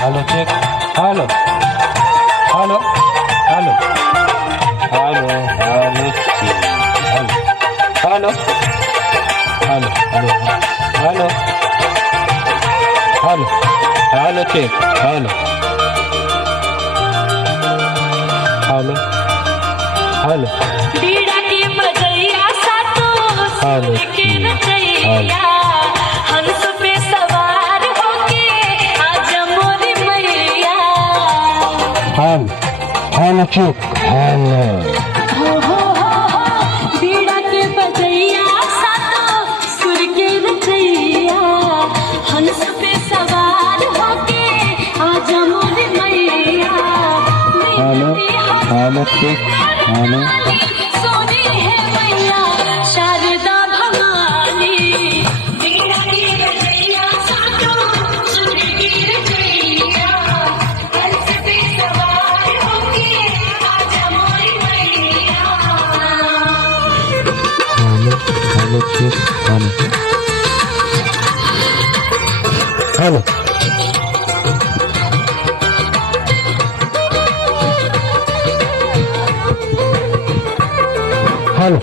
Hello check. Hello hello hello hello hello check. Hello hello hello hello hello hello check. Hello hello hello बीड़ा के बजैया सातो hello सुर के रचैया हंस पे सवार होके आज मोरी मैया। Hello hello check. हेलो हो बीड़ा के बजैया सातो सुर के रचैया हंस पे सवार होके आज मोरी मैया। Hello hello check. हेलो सोनी है मैया शारदा भवानी। बीड़ा के बजैया सातो सुर के रचैया हंस पे सवार होके आज मोरी मैया। Hello hello check. Hello hello hello